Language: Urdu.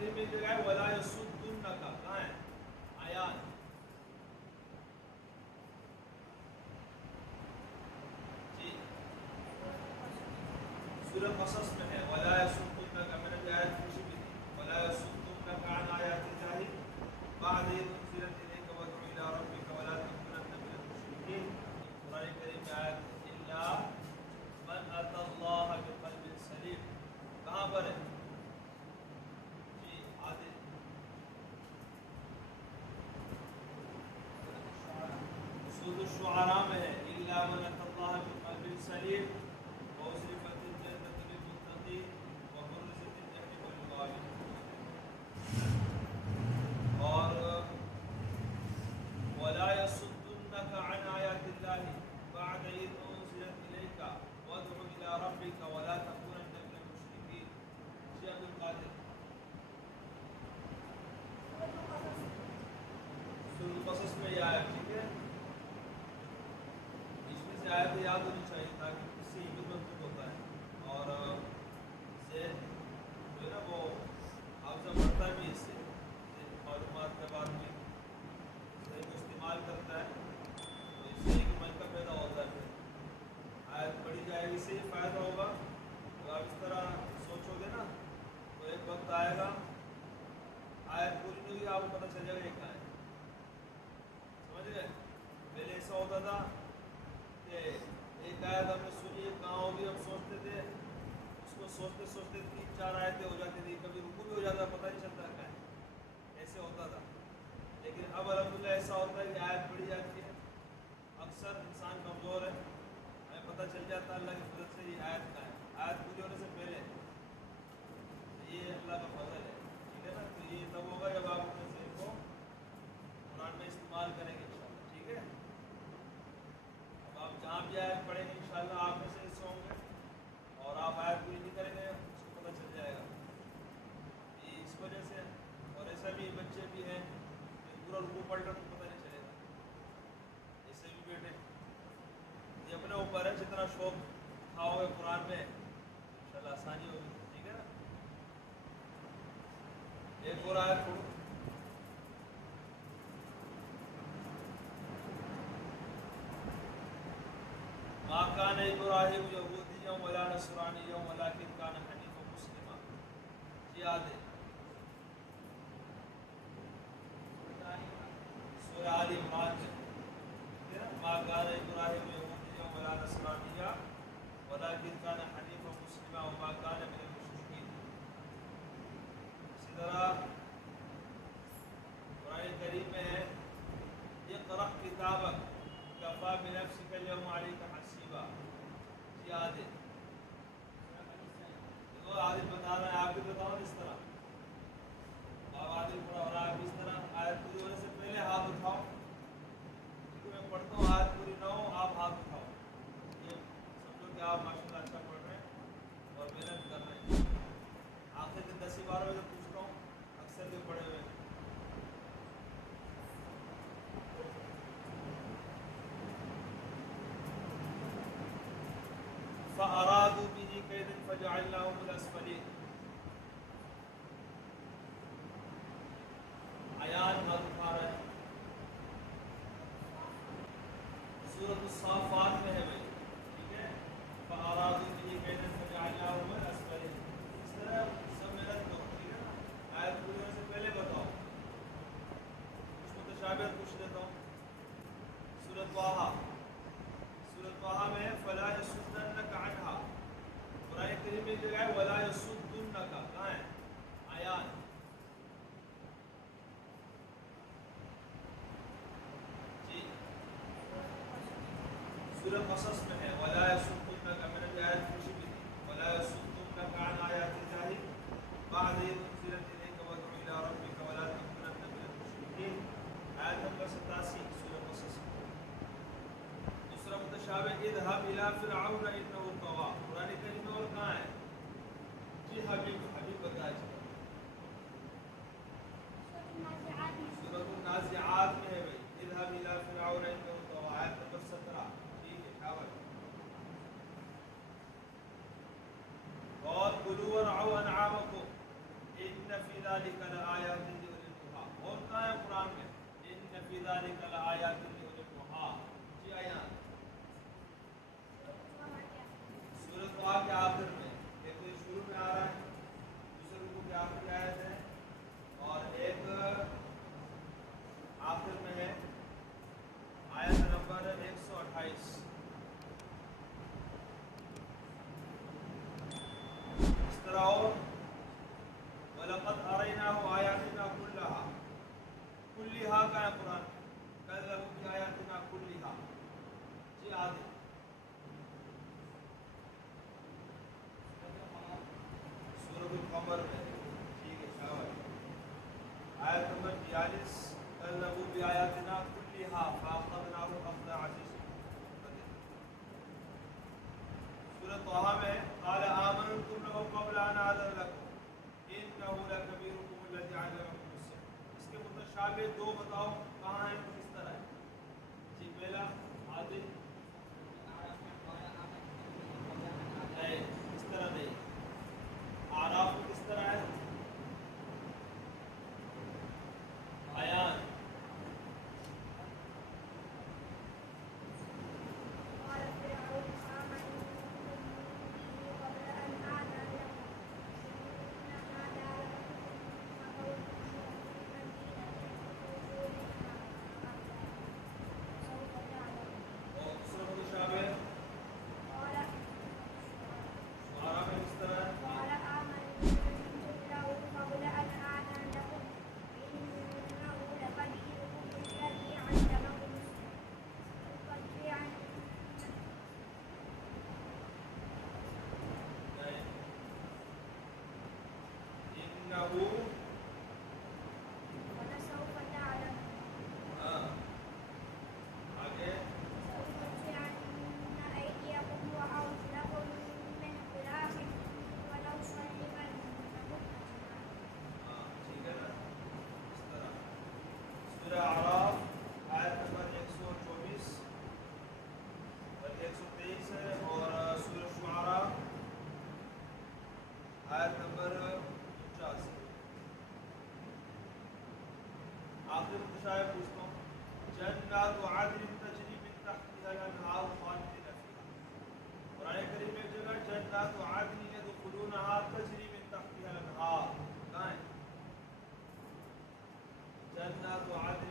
کریم میں جگہ ہے ولا یصدنک، کہاں ہے آیان؟ جی سورہ قصص میں ہے ولا یصدنک، میں نے جو آیت پوچھی بھی تھی ولا یصدنک عن آیات اللہ بعد اذ انزلت الیک وادع الی ربک ولا تکونن من المشرکین۔ قرآن کریم میں آیت الا من اتی اللہ بقلب سلیم کہاں پر ہے؟ جی عادل سورۃ الشعراء میں ہے الا من اتی اللہ بقلب سلیم وازلفت الجنۃ للمتقین وبرزت الجحیم للغاوین۔ اور ولا يصدنك عن آیات اللہ بعد اذ انزلت الیک وادع الی ربک ولا تکونن من المشرکین۔ شیخ عبد القادر سورۃ القصص میں یہ آیت، ٹھیک ہے، اس میں سے آیت یاد ہونی چاہیے تاکہ اس سے عبرت منسوخ ہوتا ہے، اور ذہن جو ہے نا وہ حافظہ بڑھتا بھی ہے، اس سے معلومات کے بعد میں ذہن کو استعمال کرتا ہے، تو اس سے ایک ملکہ پیدا ہوتا ہے، پھر آیت پڑھی جائے گی، اس سے یہ فائدہ ہوگا۔ اگر آپ اس طرح سوچو گے نا تو ایک وقت آئے گا آیت پوری نہیں ہوئی، آپ کو پتہ چل جائے گا ایک آیت، سمجھ گئے؟ پہلے ایسا ہوتا تھا کہ ایک آیت ہم نے سنی ہے کہاں ہوگی، ہم سوچتے تھے، اس کو سوچتے سوچتے 3-4 آیتیں ہو جاتی تھی، کبھی رکوع بھی ہو جاتا، پتہ نہیں چلتا کیا ہے، ایسے ہوتا تھا۔ لیکن اب الحمدللہ ایسا ہوتا ہے کہ آیت پڑھی جاتی ہے، اکثر انسان کمزور ہے، ہمیں پتہ چل جاتا ہے اللہ کی فضل سے یہ آیت کا ہے، آیت پوری ہونے سے پہلے، یہ اللہ کا فضل ہے، ٹھیک ہے نا؟ تو یہ تب ہوگا جب آپ اپنے ذہن کو قرآن میں استعمال کریں گے انشاءاللہ، ٹھیک ہے؟ اب آپ جہاں بھی آیت پڑھیں گے انشاءاللہ آپ میں سے حصے ہوں گے، اور آپ آیت پوری نہیں کریں گے اس کو پتہ چل جائے گا، یہ اس وجہ سے۔ اور ایسا بھی بچے بھی ہیں کہ پورا رکوع پڑھ کر پتہ نہیں چلے گا، ایسے بھی بیٹھے، یہ اپنے اوپر ہے، جتنا شوق کھاؤ گے قرآن میں انشاءاللہ آسانی ہوگی، ٹھیک ہے نا؟ ایک اور آیت پڑھو، ما کان ابراہیم یہودیا ولا نصرانیا ولکن کان حنیفا مسلما۔ یاد ہے سورہ آل عمران میں، ما کان ابراہیم یہودیا ولا نصرانیا ولکن کان حنیفا مسلما وما کان من المشرکین۔ اسی طرح قرآن کریم میں ہے اقرأ کتابک کفی بنفسک اليوم علیک حسیبا۔ یاد ہے دیکھو عادل بتا رہا ہے، آپ بھی بتاؤ اس طرح، آپ عادل پڑھا اور آپ اس طرح آیت پوری ہونے سے پہلے ہاتھ اٹھاؤ، کیونکہ میں پڑھتا ہوں آیت پوری نہ ہو آپ ہاتھ اٹھاؤ، یہ سمجھو کہ آپ ماشاءاللہ اچھا پڑھ رہے ہیں اور محنت کر رہے ہیں۔ آخر کے 10-12 بجے پوچھتا ہوں اکثر کے پڑھے ہوئے ہیں۔ فَأَرَادُوا بِهِ كَيْدًا فَجَعَلْنَاهُمُ الْأَسْفَلِينَ۔ عیان ہاتھ اٹھا رہا ہے، سورۃ الصافات میں ہے بھائی، ٹھیک ہے؟ فَأَرَادُوا بِهِ كَيْدًا فَجَعَلْنَاهُمُ الْأَسْفَلِينَ۔ اس طرح سب محنت کرو، ٹھیک ہے نا؟ آیت پوری ہونے سے پہلے بتاؤ، کچھ متشابہت پوچھ لیتا ہوں۔ سورۃ طٰہٰ، سورۃ طٰہٰ میں ہے فَلَا يَصُدَّنَّكَ عَنْهَا، قرآن کریم میں جگہ ہے وَلَا يَصُدُّنَّكَ، کہاں ہے آیان؟ جی سورہ قصص میں ہے وَلَا يَصُدُّنَّكَ، میں نے جو آیت پوچھی بھی تھی وَلَا يَصُدُّنَّكَ عَنْ آیَاتِ اللَّهِ بَعْدَ إِذْ أُنزِلَتْ إِلَيْكَ وَادْعُ إِلَىٰ رَبِّكَ وَلَا تَكُونَنَّ مِنَ الْمُشْرِكِينَ، آیت نمبر 87 سورہ قصص۔ دوسرا متشابہ اذهب إِلَىٰ فِرْعَوْنَ إِنَّهُ طَغَىٰ، قرآن کریم میں اور کہاں ہے؟ جی حبیب بتائے سورۃ النازعات میں ہے بھائی، اذهب إِلَىٰ فِرْعَوْنَ إِنَّهُ طَغَىٰ، آیت نمبر 17، ٹھیک ہے کیا بات؟ اور کلوا وارعوا انعامکم ان فی ذلک ذالک لآیات لأولی النہی. جی آیات سورۃ طٰہٰ کے آخر میں، ایک تو شروع میں آ رہا ہے، دوسرے رکوع کی آخری آیت ہے، اور ایک آخر میں ہے آیت نمبر 128. اس طرح ہو وَلَقَدْ أَرَيْنَاهُ آيَاتِنَا كُلَّهَا. كُلِّهَا کا ہے قرآن میں، كَذَّبُوا بِآيَاتِنَا كُلِّهَا. جی آگے سورۃ القمر میں، ٹھیک ہے شاباش. آیت نمبر 42 كَذَّبُوا بِآيَاتِنَا كُلِّهَا فَأَخَذْنَاهُمْ أَخْذَ عَزِيزٍ مُقْتَدِرٍ. سورۃ طٰہٰ میں قَالَ آمَنْتُمْ لَهُ قَبْلَ أَنْ آذَنَ لَكُمْ إِنَّهُ لَكَبِيرُكُمُ الَّذِي عَلَّمَكُمُ السِّحْرَ. اس کے متشابہ دو بتاؤ کہاں ہیں، کس طرح ہے. جی پہلا عادل نہیں، اس طرح نہیں. آراف میں کس طرح ہے، بیان. اور دوسرا متشابہ آراف میں کس طرح ہے، إِنَّهُ ہاں آگے ہاں ٹھیک ہے نا. اس طرح سورہ اعراف آیت نمبر 124 بلکہ 123 ہے، اور سورہ شعراء آیت نمبر 49. آخری متشابہ پوچھتا ہوں، جنات عدن تجری من تحتها الانہار خالدین فیہا. قرآن کریم میں ایک جگہ جنات عدن يدخلونها تجری من تحتها الانہار، کہاں ہے؟ جنات عدن